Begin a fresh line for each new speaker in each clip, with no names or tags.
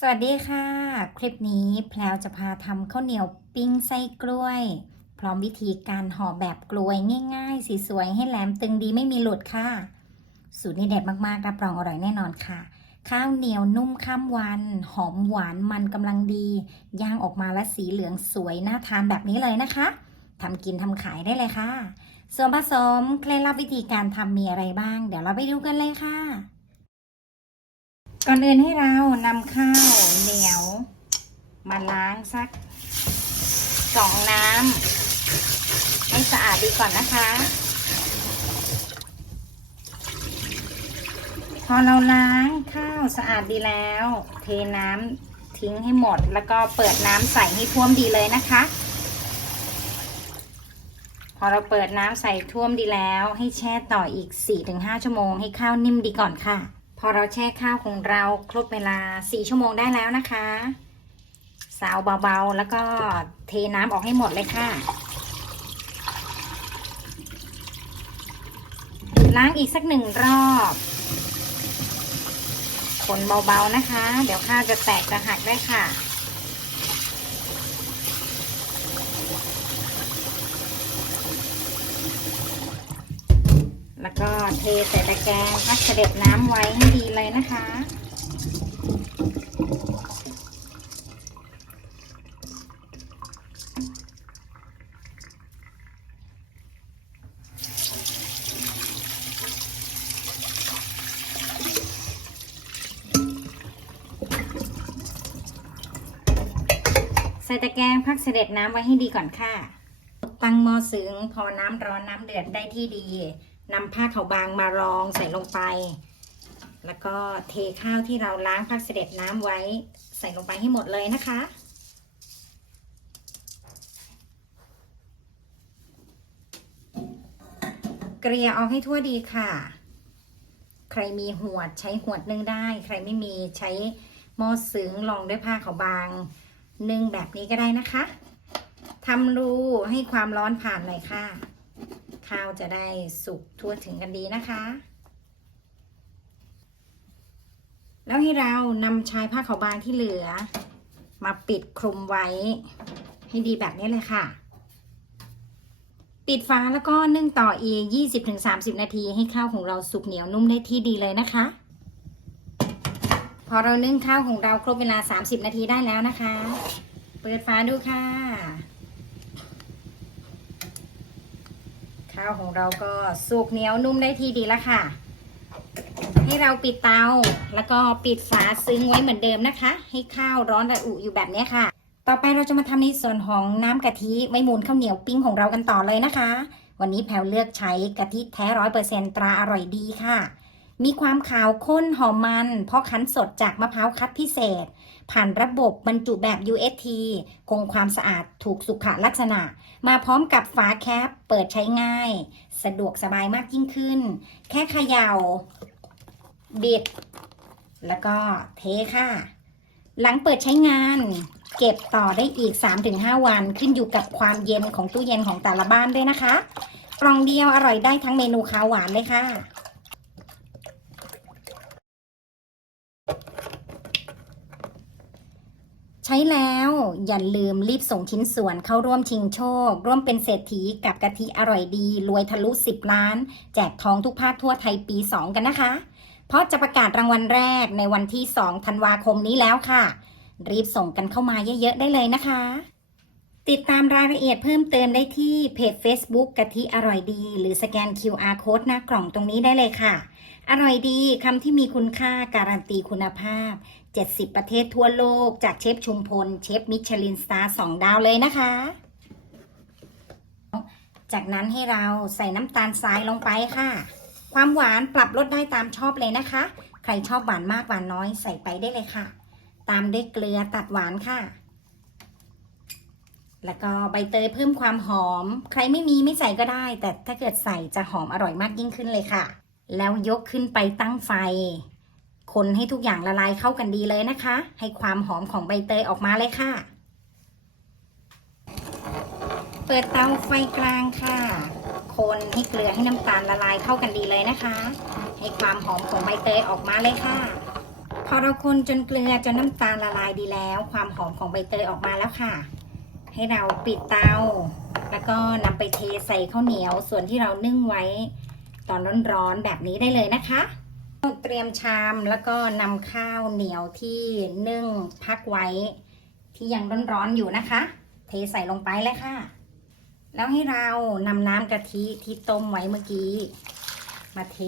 สวัสดีค่ะ คลิปนี้แพลวจะพาทำข้าวเหนียวปิ้งไส้กล้วย พร้อมวิธีการห่อแบบกล้วยง่ายๆ สีสวยให้แหลมตึงดีไม่มีหลุดค่ะ สูตรนี้เด็ดมากๆ รับรองอร่อยแน่นอนค่ะ ข้าวเหนียวนุ่มข้ามวัน หอมหวานมันกำลังดี ย่างออกมาและสีเหลืองสวยน่าทานแบบนี้เลยนะคะทำกินทำขายได้เลยค่ะ ส่วนผสมเคล็ดลับวิธีการทำมีอะไรบ้าง เดี๋ยวเราไปดูกันเลยค่ะ ก่อนอื่นให้เรานำข้าวเหนียว มาล้างสักสองน้ำให้สะอาดดีก่อนนะคะ พอเราล้างข้าวสะอาดดีแล้ว เทน้ำทิ้งให้หมด แล้วก็เปิดน้ำใส่ให้ท่วมดีเลยนะคะ พอเราเปิดน้ำใส่ท่วมดีแล้ว ให้แช่ต่ออีก 4-5 ชั่วโมงให้ข้าวนิ่มดีก่อนค่ะ อเราแช่ข้าวของเราครบเวลา4ชั่วโมงได้แล้วนะคะสาวเบาๆ แล้วก็เทน้ำออกให้หมดเลยค่ะ ล้างอีกสักหนึ่งรอบคนเบาๆนะคะ เดี๋ยวข้าวจะแตกจะหักได้ค่ะ แล้วก็เทใส่ตะแกรงพักเสด็จน้ำไว้ให้ดีเลยนะคะ ใส่ตะแกรงพักเสด็จน้ำไว้ให้ดีก่อนค่ะ ตั้งหม้อซึ้งพอน้ำร้อนน้ำเดือดได้ที่ดี นำผ้าขาวบางมารองใส่ลงไป แล้วก็เทข้าวที่เราล้างพักเสด็จน้ำไว้ใส่ลงไปให้หมดเลยนะคะ เกลี่ยออกให้ทั่วดีค่ะ ใครมีหวดใช้หวดนึ่งได้ ใครไม่มีใช้หม้อซึ้งรองด้วยผ้าขาวบางนึ่งแบบนี้ก็ได้นะคะทำรูให้ความร้อนผ่านหน่อยค่ะ ข้าวจะได้สุกทั่วถึงกันดีนะคะ แล้วให้เรานำชายผ้าขาวบางที่เหลือ มาปิดคลุมไว้ให้ดีแบบนี้เลยค่ะ ปิดฝาแล้วก็นึ่งต่ออีก 20-30 นาทีให้ข้าวของเราสุกเหนียวนุ่มได้ที่ดีเลยนะคะ พอเรานึ่งข้าวของเราครบเวลา 30 นาทีได้แล้วนะคะ เปิดฝาดูค่ะ ข้าวของเราก็สุกเหนียวนุ่มได้ทีดีแล้วค่ะ ให้เราปิดเตาแล้วก็ปิดฝาซึ้งไว้เหมือนเดิมนะคะ ให้ข้าวร้อนระอุอยู่แบบนี้ค่ะ ต่อไปเราจะมาทำในส่วนของน้ำกะทิไม่มูลข้าวเหนียวปิ้งของเรากันต่อเลยนะคะ วันนี้แพลวเลือกใช้กะทิแท้ร้อยเปอร์เซ็นตราอร่อยดีค่ะ มีความขาวข้นหอมมัน เพราะคั้นสดจากมะพร้าวคัดพิเศษ ผ่านระบบบรรจุแบบ UST คงความสะอาดถูกสุขลักษณะ มาพร้อมกับฝาแคปเปิดใช้ง่าย สะดวกสบายมากยิ่งขึ้น แค่เขย่า บิด แล้วก็เทค่ะ หลังเปิดใช้งานเก็บต่อได้อีก 3-5 วันขึ้นอยู่กับความเย็นของตู้เย็นของแต่ละบ้านด้วยนะคะ กล่องเดียวอร่อยได้ทั้งเมนูข้าวหวานเลยค่ะ ใช้แล้วอย่าลืมรีบส่งชิ้นส่วนเข้าร่วมชิงโชค ร่วมเป็นเศรษฐีกับกะทิอร่อยดี รวยทะลุ 10 ล้าน แจกทองทุกภาคทั่วไทยปี 2 กันนะคะ เพราะจะประกาศรางวัลแรกในวันที่ 2 ธันวาคมนี้แล้วค่ะ รีบส่งกันเข้ามาเยอะๆได้เลยนะคะ ติดตามรายละเอียดเพิ่มเติมได้ที่เพจ Facebook กะทิอร่อยดี หรือสแกน QR Code หน้ากล่องตรงนี้ได้เลยค่ะ อร่อยดีคำที่มีคุณค่าการันตีคุณภาพ 70 ประเทศทั่วโลก จากเชฟชุมพล เชฟมิชลินสตาร์สองดาวเลยนะคะ จากนั้นให้เราใส่น้ำตาลทรายลงไปค่ะ ความหวานปรับลดได้ตามชอบเลยนะคะ ใครชอบหวานมากหวานน้อยใส่ไปได้เลยค่ะ ตามด้วยเกลือตัดหวานค่ะ แล้วก็ใบเตยเพิ่มความหอม ใครไม่มีไม่ใส่ก็ได้ แต่ถ้าเกิดใส่จะหอมอร่อยมากยิ่งขึ้นเลยค่ะ แล้วยกขึ้นไปตั้งไฟ คนให้ทุกอย่างละลายเข้ากันดีเลยนะคะ ให้ความหอมของใบเตยออกมาเลยค่ะ เปิดเตาไฟกลางค่ะ คนให้เกลือให้น้ำตาลละลายเข้ากันดีเลยนะคะ ให้ความหอมของใบเตยออกมาเลยค่ะ พอเราคนจนเกลือจนน้ำตาลละลายดีแล้ว ความหอมของใบเตยออกมาแล้วค่ะ ให้เราปิดเตา แล้วก็นำไปเทใส่ข้าวเหนียวส่วนที่เรานึ่งไว้ ตอนร้อนๆแบบนี้ได้เลยนะคะ เตรียมชามแล้วก็นำข้าวเหนียวที่นึ่งพักไว้ ที่ยังร้อนๆอยู่นะคะ เทใส่ลงไปเลยค่ะ แล้วให้เรานำน้ำกะทิที่ต้มไว้เมื่อกี้ มาเท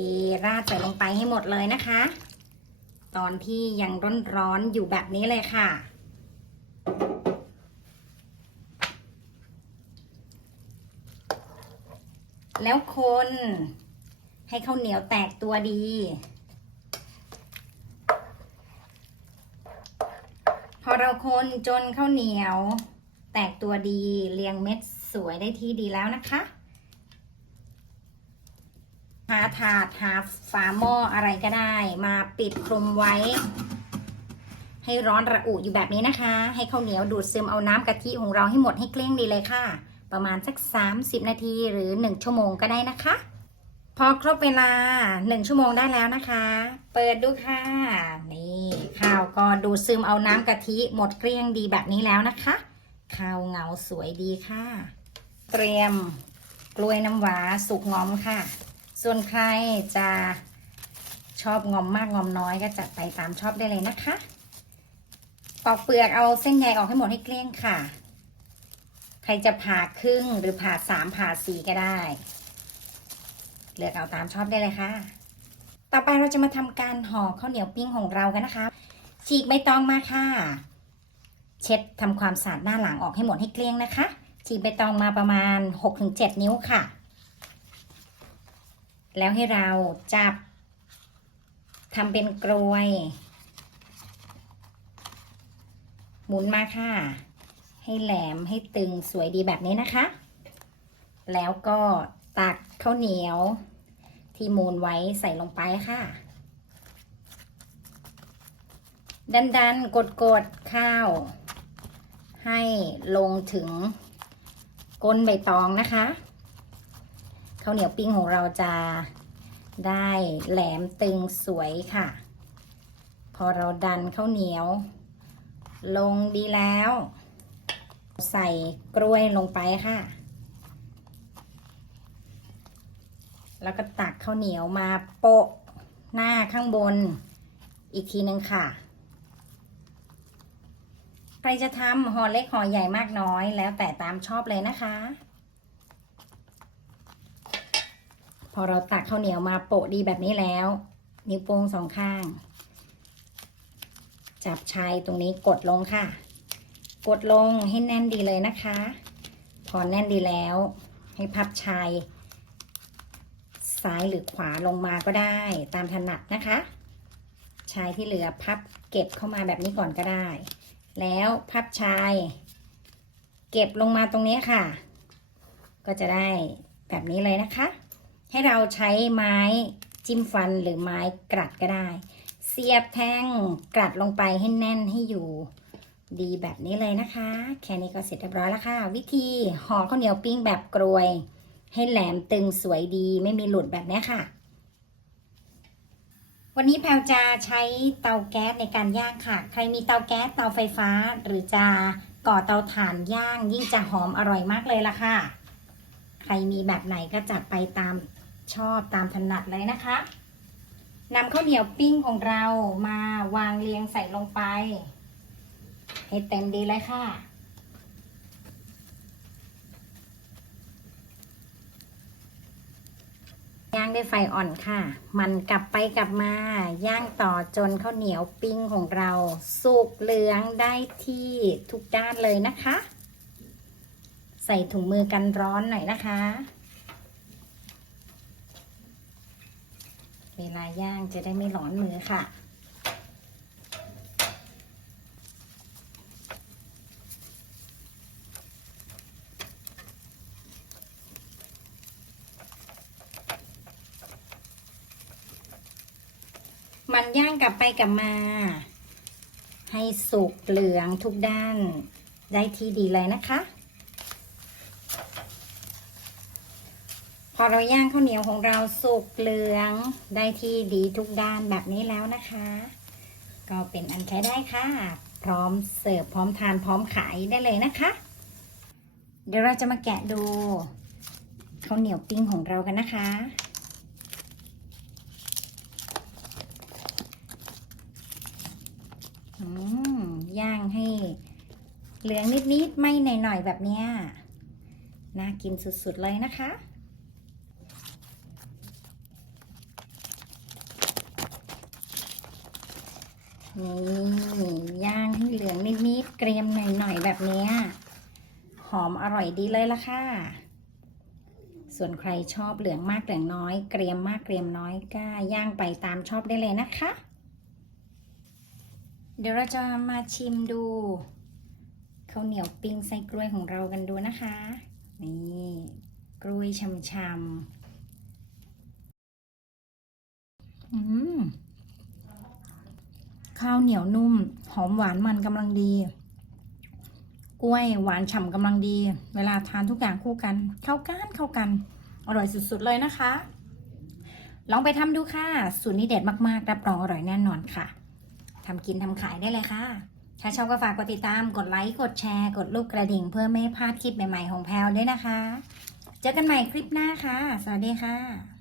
ราดใส่ลงไปให้หมดเลยนะคะ ตอนที่ยังร้อนๆอยู่แบบนี้เลยค่ะแล้วคนให้ข้าวเหนียวแตกตัวดี อเราคนจนข้าวเหนียว แตกตัวดีเรียงเม็ดสวยได้ที่ดีแล้วนะคะหาถาดหาฝาหม้ออะไรก็ได้ มาปิดคลุมไว้ ให้ร้อนระอุอยู่แบบนี้นะคะ ให้ข้าวเหนียวดูดซึมเอาน้ำกะทิของเราให้หมดให้เกลี้ยงดีเลยค่ะ ประมาณสัก 30 นาทีหรือ 1 ชั่วโมงก็ได้นะคะ พอครบเวลา 1 ชั่วโมงได้แล้วนะคะ เปิดดูค่ะนี่ ข้าวก็ดูดซึมเอาน้ำกะทิหมดเกลี้ยงดีแบบนี้แล้วนะคะ ข้าวเงาสวยดีค่ะ เตรียมกล้วยน้ำว้าสุกงอมค่ะ ส่วนใครจะชอบงอมมากงอมน้อยก็จัดไปตามชอบได้เลยนะคะปอกเปลือกเอาเส้นใยออกให้หมดให้เกลี้ยงค่ะ ใครจะผ่าครึ่งหรือผ่าสามผ่าสี่ก็ได้ เลือกเอาตามชอบได้เลยค่ะ ต่อไปเราจะมาทำการห่อข้าวเหนียวปิ้งของเรากันนะคะ ฉีกใบตองมาค่ะ เช็ดทำความสะอาดหน้าหลังออกให้หมดให้เกลี้ยงนะคะ ฉีกใบตองมาประมาณ 6-7 นิ้วค่ะ แล้วให้เราจับทำเป็นกรวย หมุนมาค่ะ ให้แหลมให้ตึงสวยดีแบบนี้นะคะ แล้วก็ตักข้าวเหนียว ที่มูนไว้ใส่ลงไปค่ะ ดันดันกดกดๆข้าว ให้ลงถึงก้นใบตองนะคะข้าวเหนียวปิ้งของเราจะได้แหลมตึงสวยค่ะ พอเราดันข้าวเหนียว ลงดีแล้ว ใส่กล้วยลงไปค่ะ แล้วก็ตักข้าวเหนียวมาโปะหน้าข้างบนอีกทีนึงค่ะ ใครจะทำห่อเล็กห่อใหญ่มากน้อยแล้วแต่ตามชอบเลยนะคะ พอเราตักข้าวเหนียวมาโปะดีแบบนี้แล้ว นิ้วโป้งสองข้าง จับชายตรงนี้กดลงค่ะ กดลงให้แน่นดีเลยนะคะ พอแน่นดีแล้ว ให้พับชาย ซ้ายหรือขวาลงมาก็ได้ตามถนัดนะคะ ชายที่เหลือพับเก็บเข้ามาแบบนี้ก่อนก็ได้ แล้วพับชาย เก็บลงมาตรงนี้ค่ะ ก็จะได้แบบนี้เลยนะคะ ให้เราใช้ไม้จิ้มฟันหรือไม้กรัดก็ได้ เสียบแท่งกรัดลงไปให้แน่นให้อยู่ดีแบบนี้เลยนะคะ แค่นี้ก็เสร็จเรียบร้อยแล้วค่ะ วิธีห่อข้าวเหนียวปิ้งแบบกรวย ให้แหลมตึงสวยดีไม่มีหลุดแบบนี้ค่ะ วันนี้แพลวจะใช้เตาแก๊สในการย่างค่ะ ใครมีเตาแก๊สเตาไฟฟ้า หรือจะก่อเตาถ่านย่าง ยิ่งจะหอมอร่อยมากเลยล่ะค่ะ ใครมีแบบไหนก็จัดไปตามชอบตามถนัดเลยนะคะนำข้าวเหนียวปิ้งของเรามาวางเรียงใส่ลงไป ให้เต็มดีเลยค่ะ ย่าง ด้วยไฟอ่อนค่ะ มันกลับไปกลับมา ย่างต่อจนข้าวเหนียวปิ้งของเรา สุกเหลืองได้ที่ทุกด้านเลยนะคะ ใส่ถุงมือกันร้อนหน่อยนะคะ เวลาย่างจะได้ไม่ร้อนมือค่ะ มันย่างกลับไปกลับมา ให้สุกเหลืองทุกด้าน ได้ที่ดีเลยนะคะ พอเราย่างข้าวเหนียวของเราสุกเหลือง ได้ที่ดีทุกด้านแบบนี้แล้วนะคะ ก็เป็นอันใช้ได้ค่ะ พร้อมเสิร์ฟพร้อมทานพร้อมขายได้เลยนะคะ เดี๋ยวเราจะมาแกะดูข้าวเหนียวปิ้งของเรากันนะคะ อืม ย่างให้เหลืองนิดๆไม่หน่อยๆแบบเนี้ยน่ากินสุดๆเลยนะคะ นี่ย่างให้เหลืองนิดๆเกรียมหน่อยๆแบบเนี้ยหอมอร่อยดีเลยละค่ะ ส่วนใครชอบเหลืองมากเหลืองน้อย เกรียมมากเกรียมน้อยก็ย่างไปตามชอบได้เลยนะคะ เดี๋ยวเราจะมาชิมดูข้าวเหนียวปิ้งไส้กล้วยของเรากันดูนะคะ นี่กล้วยช่ำๆอืมข้าวเหนียวนุ่ม หอมหวานมันกำลังดี กล้วยหวานฉ่ำกำลังดี เวลาทานทุกอย่างคู่กัน เข้ากันเข้ากัน อร่อยสุดๆเลยนะคะ ลองไปทำดูค่ะ สูตรนี้เด็ดมากๆ รับรองอร่อยแน่นอนค่ะ ทำกินทำขายได้เลยค่ะ ถ้าชอบก็ฝากกดติดตาม กดไลค์ กดแชร์ กดรูปกระดิ่ง เพื่อไม่พลาดคลิปใหม่ๆของแพลวด้วยนะคะ เจอกันใหม่คลิปหน้าค่ะ สวัสดีค่ะ